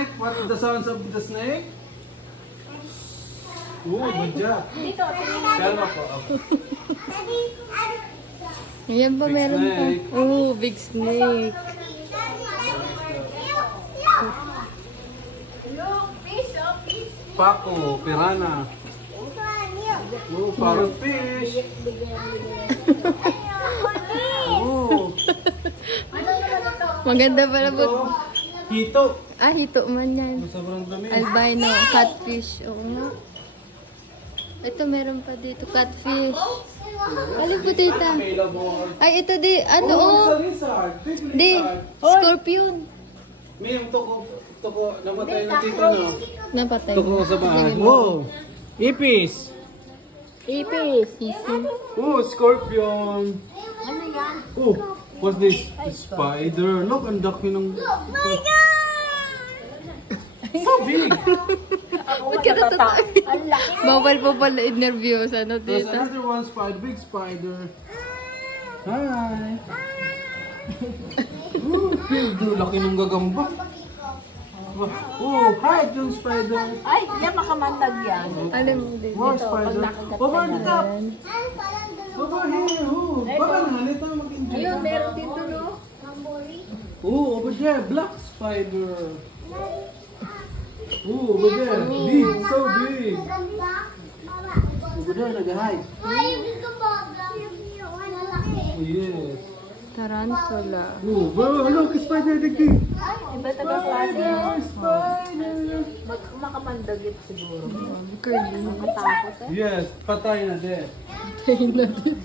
snake? What is the sounds of the snake? Oh, good job. Pero po. Ayan pa, meron pa. Oh, big snake. Paco, piranha. Oh, parrotfish. Oh. Maganda pala po. Hito. Ah, hito man yan. Sobrang dami. Albino, catfish. Oo nga. Ito, meron pa dito. Catfish. Alin po, tita? Ay, ito di. Ano, oh. Di. Scorpion. May yung toko. Namatay na tito, no? Napatay. Toko sa bahay. Oh. Ipis. Ipis. Oh, scorpion. Ano yan? Oh, what's this? Spider. Look, ang daki ng... Oh my God! So big. Ba't ka natatawa? Bawal po pala i-nervyos. Ano, There's tita? another one spider, big spider. Hi. Oh, big. Laki ng gagamba. Oh, hi, yung spider. Ay, yan makamandag yan. Alam mo din. More spider. Over the top. Ayan. Over here. Oh, baka naman ito mag-enjoy. Ayun, meron dito, no? Oh, over there, black spider. Oh, over there, big, so big. Over there, nag-hide. Yes. Tarantula. Oh, wow, look, spider the king. Iba taga klase. Spider. Makamandag ito siguro. Curly. Matakot eh. Yes, patay na din. Tayo natin.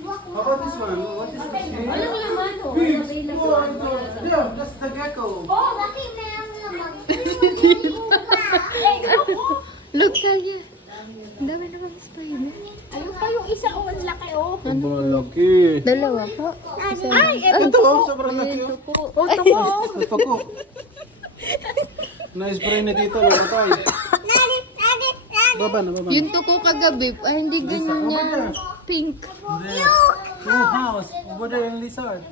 How about this one? What is this? Walang laman, oh. Big Walang laman. spider. Yeah, that's the gecko. Oh, laki na yung laman. Look, Talia. Ang dami naman spider. Ayun pa yung isa, oh, ang laki, oh. Sobrang laki. Dalawa po. Isa. Ay, Ito, sobrang laki. Ito po. oh, ito ko. Ito ko. Na-spray na dito, namatay. Baba na, baba na. Yung tuko kagabi, ay hindi ganyan Over yan. there. Pink. Oh, house. Over there yung lizard.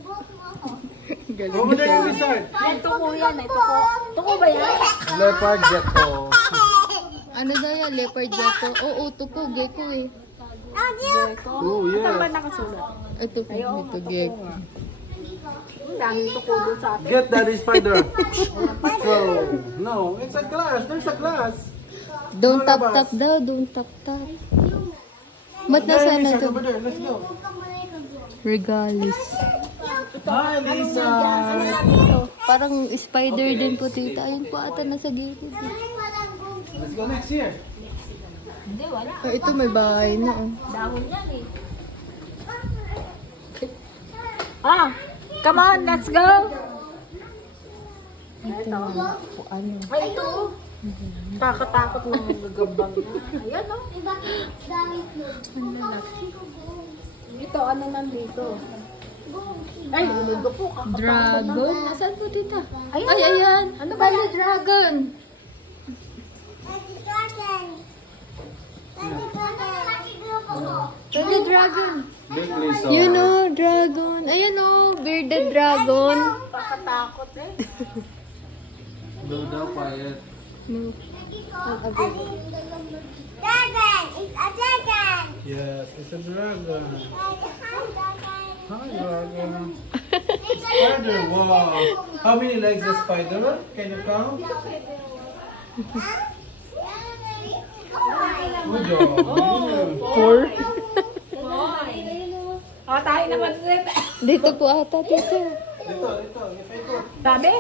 Over there yung lizard. Ito ko yan, ito ko. Ito ko ba yan? Leopard gecko. Ano daw yan? Leopard gecko? Oo, tuko gecko eh. Gecko. Oh, Saan ba yes. nakasulat? Ito po, ito gecko. Ang daming tuko doon sa atin. Get daddy spider. So, no, it's a glass. There's a glass. Don't tap daw, don't tap. Ba't nasa na Lizard to? over there. Let's go. Regalis. Hi, Lisa. Parang spider din po, tita. Ayun po ata nasa gilid. Let's go next year. Hindi, wala. Ah, ito may bahay na. Oh. Dahon yan eh. Ah, come on, let's go. Ito. Ay, ito. Kakatakot ng gagambang na. Ayan, no? Ang lalaki. Ito, ano nandito? Ay, lulugo po. Dragon? Nasaan po, tita? Ayan. Ay, ayan. Ano ba yung dragon? Baby dragon. Big lizard. You know, dragon. Ayan o, bearded dragon. Kakatakot eh. No, daw, quiet. No. Dragon! It's a dragon! Yes, it's a dragon. Hi, dragon. Spider, wow. How many legs is spider? Can you count? Good job. 4. O, tayo naman. Dito po ata, tita. Ito. Sabi?